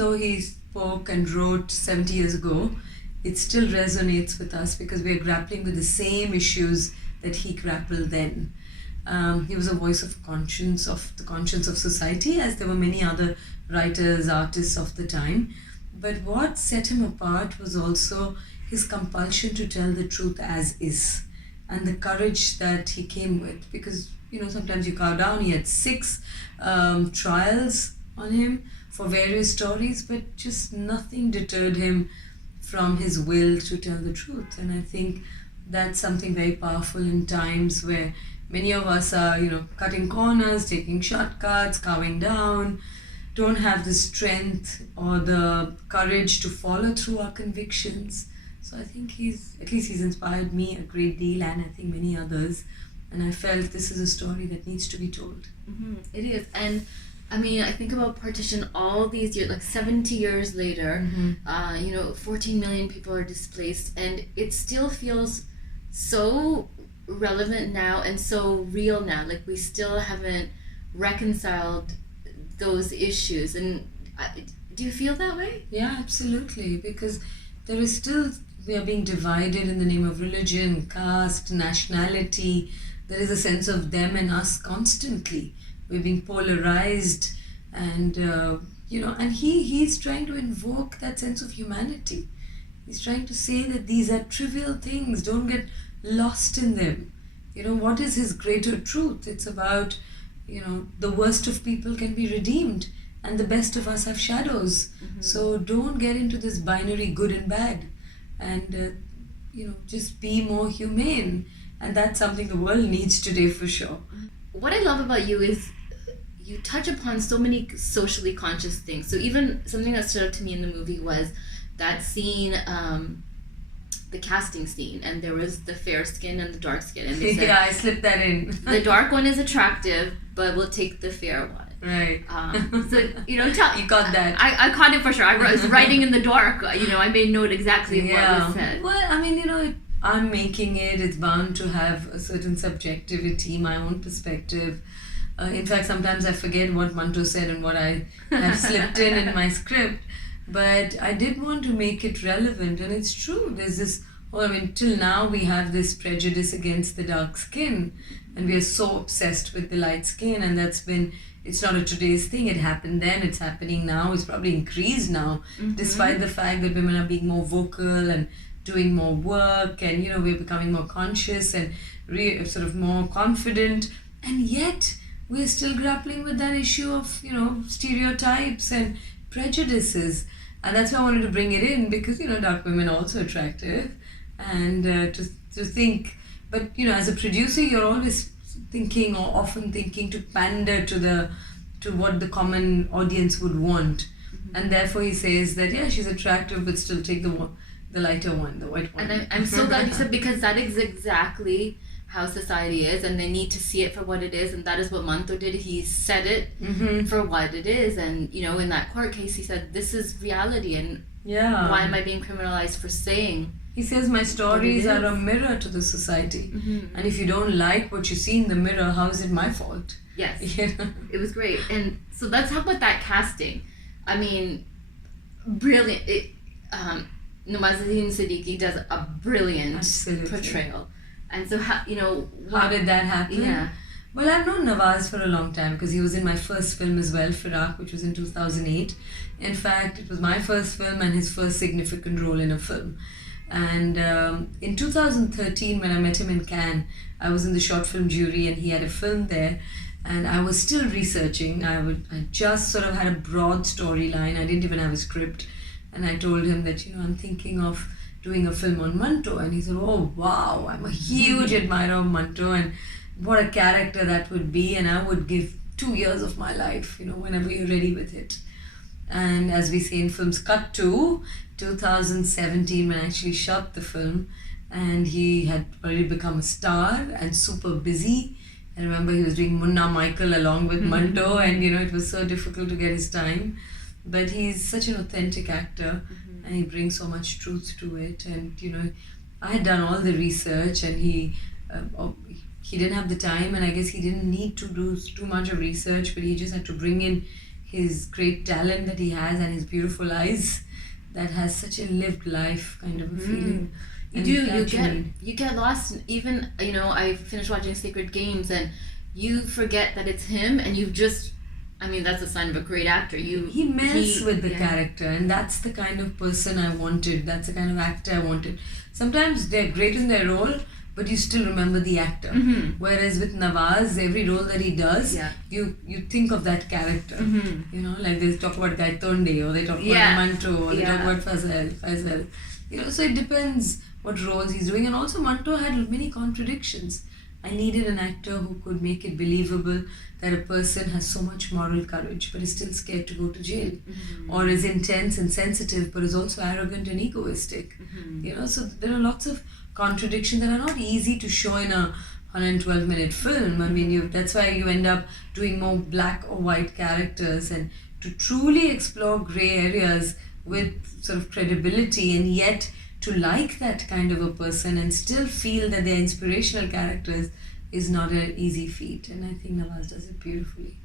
though he spoke and wrote 70 years ago, it still resonates with us because we are grappling with the same issues that he grappled then. He was a voice of the conscience of society, as there were many other writers, artists of the time. But what set him apart was also his compulsion to tell the truth as is, and the courage that he came with. Because, sometimes you cow down. He had 6 trials on him for various stories, but just nothing deterred him from his will to tell the truth. And I think that's something very powerful in times where many of us are, cutting corners, taking shortcuts, cowing down, don't have the strength or the courage to follow through our convictions. So I think he's inspired me a great deal, and I think many others. And I felt this is a story that needs to be told. Mm-hmm. It is. And I think about partition all these years, like 70 years later, 14 million people are displaced, and it still feels so relevant now and so real now. Like, we still haven't reconciled those issues. And do you feel that way? Yeah, absolutely. Because we are being divided in the name of religion, caste, nationality. There is a sense of them and us constantly. We're being polarized, and and he's trying to invoke that sense of humanity. He's trying to say that these are trivial things. Don't get lost in them. What is his greater truth? It's about, the worst of people can be redeemed, and the best of us have shadows. Mm-hmm. So don't get into this binary good and bad, and just be more humane. And that's something the world needs today for sure. What I love about you is you touch upon so many socially conscious things. So even something that stood out to me in the movie was that scene, the casting scene, and there was the fair skin and the dark skin, and they said, yeah, I slipped that in. The dark one is attractive, but we'll take the fair one. Right. So you got that. I caught it for sure. I was writing in the dark. I made note exactly what was said. Well, I'm making it. It's bound to have a certain subjectivity, my own perspective. In fact, sometimes I forget what Manto said and what I have slipped in my script. But I did want to make it relevant, and it's true. There's this, till now we have this prejudice against the dark skin, and we are so obsessed with the light skin, and it's not a today's thing. It happened then, it's happening now, it's probably increased now, despite the fact that women are being more vocal and doing more work, and we're becoming more conscious and sort of more confident, and yet we're still grappling with that issue of stereotypes and prejudices. And that's why I wanted to bring it in, because dark women are also attractive, and to think, but as a producer you're always thinking, or often thinking, to pander to what the common audience would want. And therefore he says that she's attractive, but still take the lighter one, the white one. And I'm so glad you said, because that is exactly how society is, and they need to see it for what it is, and that is what Manto did. He said it for what it is, and in that court case he said, this is reality, and why am I being criminalized for saying? He says, my stories are a mirror to the society, and if you don't like what you see in the mirror, how is it my fault? Yes. It was great. And so let's talk about that casting. Brilliant. Nawazuddin Siddiqui does a brilliant portrayal. And so how did that happen? Yeah. Well, I've known Nawaz for a long time, because he was in my first film as well, Firaq, which was in 2008. In fact, it was my first film and his first significant role in a film. And in 2013, when I met him in Cannes, I was in the short film jury, and he had a film there, and I was still researching. I just sort of had a broad storyline. I didn't even have a script. And I told him that, I'm thinking of doing a film on Manto. And he said, oh, wow, I'm a huge admirer of Manto, and what a character that would be. And I would give 2 years of my life, whenever you're ready with it. And as we say in films, cut to 2017, when I actually shot the film. And he had already become a star and super busy. I remember he was doing Munna Michael along with Manto, and it was so difficult to get his time. But he's such an authentic actor, and he brings so much truth to it. And I had done all the research, and he didn't have the time, and I guess he didn't need to do too much of research, but he just had to bring in his great talent that he has and his beautiful eyes that has such a lived life kind of a feeling. You get lost. Even, you know, I finished watching Sacred Games and you forget that it's him, and you just, I mean, that's a sign of a great actor. He melts with the character, and that's the kind of person I wanted. That's the kind of actor I wanted. Sometimes they're great in their role, but you still remember the actor. Whereas with Nawaz, every role that he does, you think of that character. You know, like they talk about Gaitonde, or they talk about Manto, or they talk about Faisal. You know, so it depends what roles he's doing. And also Manto had many contradictions. I needed an actor who could make it believable that a person has so much moral courage but is still scared to go to jail, or is intense and sensitive but is also arrogant and egoistic. You know, so there are lots of contradictions that are not easy to show in a 112-minute film. I mean, that's why you end up doing more black or white characters, and to truly explore grey areas with sort of credibility, and yet to like that kind of a person and still feel that they're inspirational characters is not an easy feat. And I think Nawaz does it beautifully.